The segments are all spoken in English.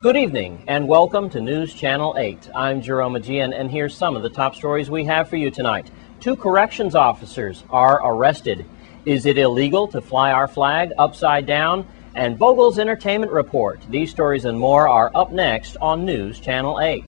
Good evening and welcome to News Channel 8. I'm Jerome Aegean and here's some of the top stories we have for you tonight. 2 corrections officers are arrested. Is it illegal to fly our flag upside down? And Vogel's Entertainment Report. These stories and more are up next on News Channel 8.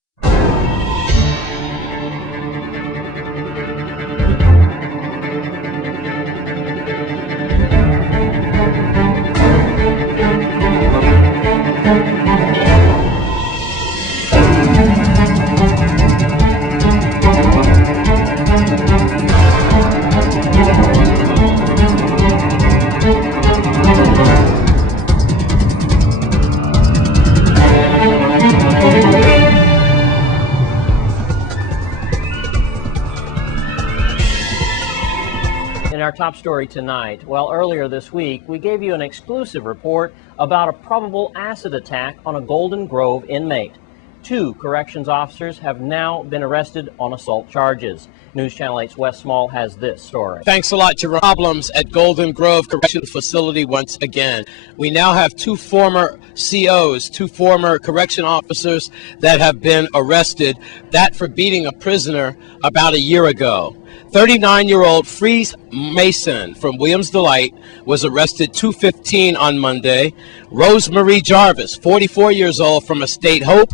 In our top story tonight, well, earlier this week, we gave you an exclusive report about a probable acid attack on a Golden Grove inmate. 2 corrections officers have now been arrested on assault charges. News Channel 8's Wes Small has this story. Thanks a lot, Jerome. Problems at Golden Grove Correctional Facility once again. We now have 2 former COs, 2 former correction officers that have been arrested, that for beating a prisoner about a year ago. 39-year-old Freeze Mason from Williams Delight was arrested 2:15 on Monday. Rosemarie Jarvis, 44 years old, from Estate Hope.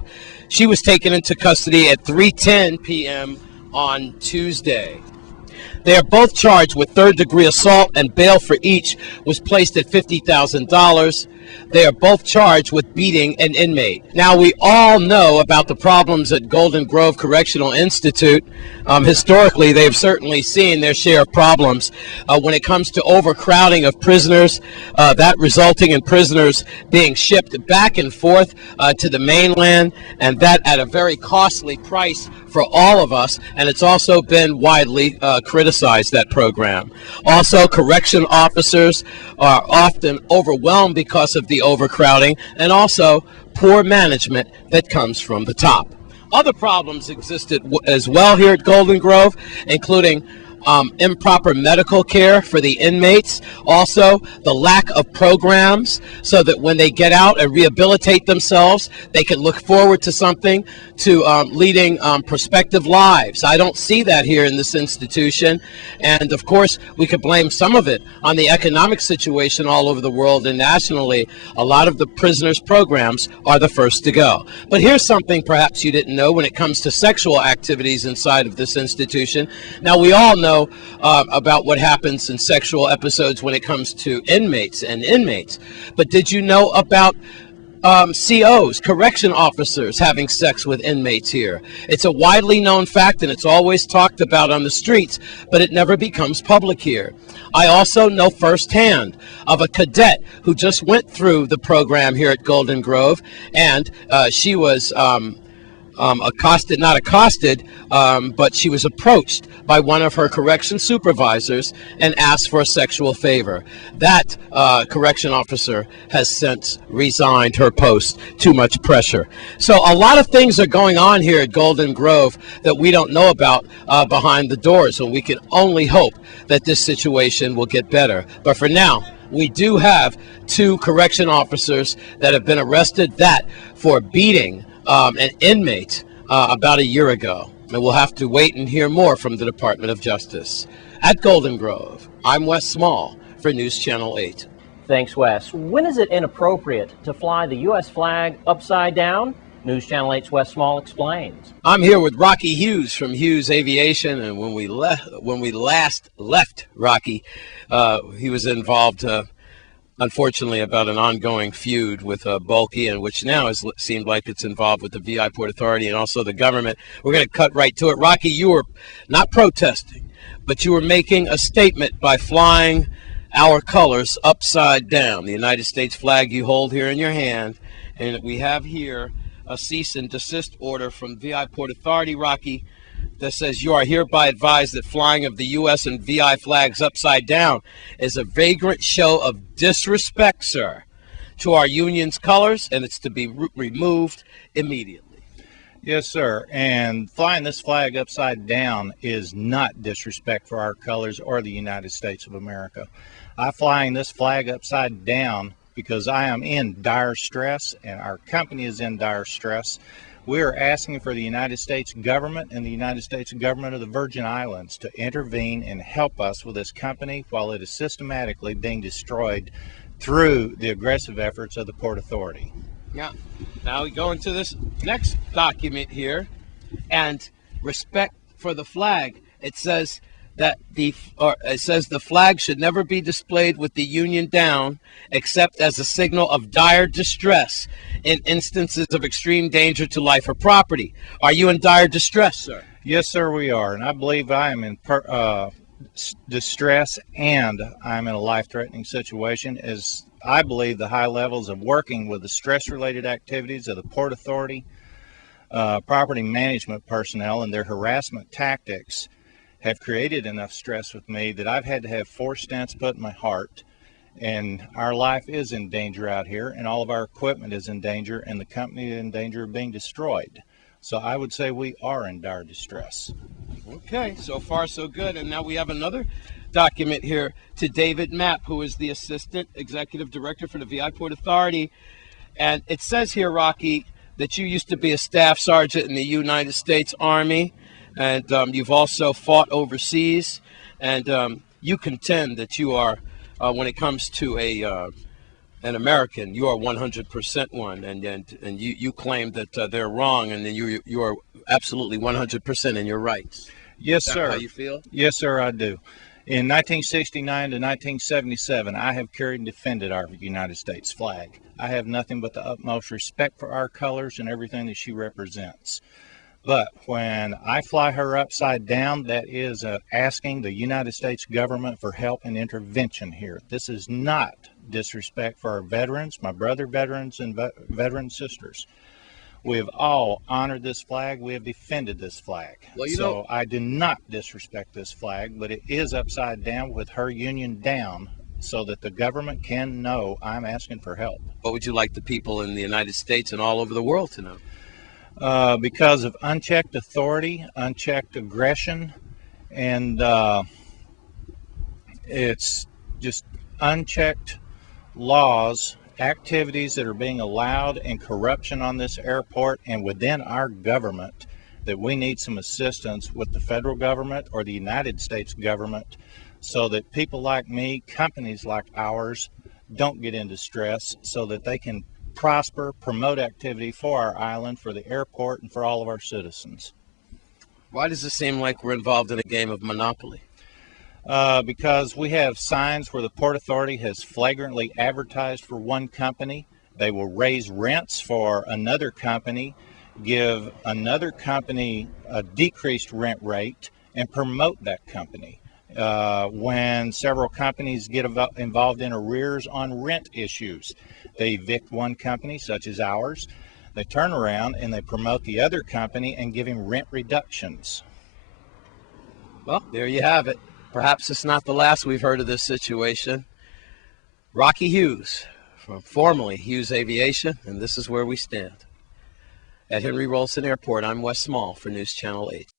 She was taken into custody at 3:10 p.m. on Tuesday. They are both charged with 3rd-degree assault, and bail for each was placed at $50,000. They are both charged with beating an inmate. Now, we all know about the problems at Golden Grove Correctional Institute. Historically, they have certainly seen their share of problems when it comes to overcrowding of prisoners, that resulting in prisoners being shipped back and forth to the mainland, and that at a very costly price for all of us, and it's also been widely criticized, that program. Also, correction officers are often overwhelmed because of the overcrowding, and also poor management that comes from the top. Other problems existed as well here at Golden Grove, including improper medical care for the inmates, also the lack of programs so that when they get out and rehabilitate themselves, they can look forward to something, to leading prospective lives. I don't see that here in this institution, and of course we could blame some of it on the economic situation all over the world and nationally. A lot of the prisoners' programs are the first to go. But here's something perhaps you didn't know when it comes to sexual activities inside of this institution. Now, we all know about what happens in sexual episodes when it comes to inmates, but did you know about COs, correction officers, having sex with inmates here? It's a widely known fact, and it's always talked about on the streets, but it never becomes public here. I also know firsthand of a cadet who just went through the program here at Golden Grove, and she was but she was approached by one of her correction supervisors and asked for a sexual favor. That correction officer has since resigned her post. Too much pressure. So a lot of things are going on here at Golden Grove that we don't know about behind the doors, and we can only hope that this situation will get better. But for now, we do have 2 correction officers that have been arrested, that for beating an inmate about a year ago. And we'll have to wait and hear more from the Department of Justice. At Golden Grove, I'm Wes Small for News Channel 8. Thanks, Wes. When is it inappropriate to fly the U.S. flag upside down? News Channel 8's Wes Small explains. I'm here with Rocky Hughes from Hughes Aviation, and when we last left Rocky, he was involved unfortunately, about an ongoing feud with Bulky, and which now has seemed like it's involved with the VI Port Authority and also the government. We're going to cut right to it. Rocky, you were not protesting, but you were making a statement by flying our colors upside down. The United States flag you hold here in your hand, and we have here a cease and desist order from VI Port Authority, Rocky, that says you are hereby advised that flying of the U.S. and VI flags upside down is a vagrant show of disrespect, sir, to our union's colors, and it's to be removed immediately. Yes, sir. And flying this flag upside down is not disrespect for our colors or the United States of America. Flying this flag upside down because I am in dire stress and our company is in dire stress. We are asking for the United States government and the United States government of the Virgin Islands to intervene and help us with this company while it is systematically being destroyed through the aggressive efforts of the Port Authority. Yeah. Now we go into this next document here, and respect for the flag. It says that the flag should never be displayed with the Union down, except as a signal of dire distress in instances of extreme danger to life or property. Are you in dire distress, sir? Yes, sir, we are, and I believe I am in distress, and I'm in a life-threatening situation, as I believe the high levels of working with the stress-related activities of the Port Authority, property management personnel, and their harassment tactics have created enough stress with me that I've had to have 4 stents put in my heart, and our life is in danger out here, and all of our equipment is in danger, and the company is in danger of being destroyed. So I would say we are in dire distress. Okay, so far so good. And now we have another document here to David Mapp, who is the Assistant Executive Director for the VI Port Authority. And it says here, Rocky, that you used to be a staff sergeant in the United States Army, and you've also fought overseas, and you contend that you are, when it comes to an American, you are 100% one, and you claim that they're wrong, and then you are absolutely 100% in your rights. Yes, Is that sir. how you feel? Yes, sir, I do. In 1969 to 1977, I have carried and defended our United States flag. I have nothing but the utmost respect for our colors and everything that she represents. But when I fly her upside down, that is asking the United States government for help and intervention here. This is not disrespect for our veterans, my brother veterans and veteran sisters. We have all honored this flag. We have defended this flag. Well, so I do not disrespect this flag, but it is upside down with her union down so that the government can know I'm asking for help. What would you like the people in the United States and all over the world to know? Because of unchecked authority, unchecked aggression, and it's just unchecked laws, activities that are being allowed, and corruption on this airport and within our government, that we need some assistance with the federal government or the United States government so that people like me, companies like ours, don't get into stress so that they can prosper, promote activity for our island, for the airport, and for all of our citizens. Why does it seem like we're involved in a game of Monopoly? Because we have signs where the Port Authority has flagrantly advertised for one company. They will raise rents for another company, give another company a decreased rent rate, and promote that company. When several companies get involved in arrears on rent issues, they evict one company, such as ours. They turn around and they promote the other company and give him rent reductions. Well, there you have it. Perhaps it's not the last we've heard of this situation. Rocky Hughes, from formerly Hughes Aviation, and this is where we stand. At Henry Rolston Airport, I'm Wes Small for News Channel 8.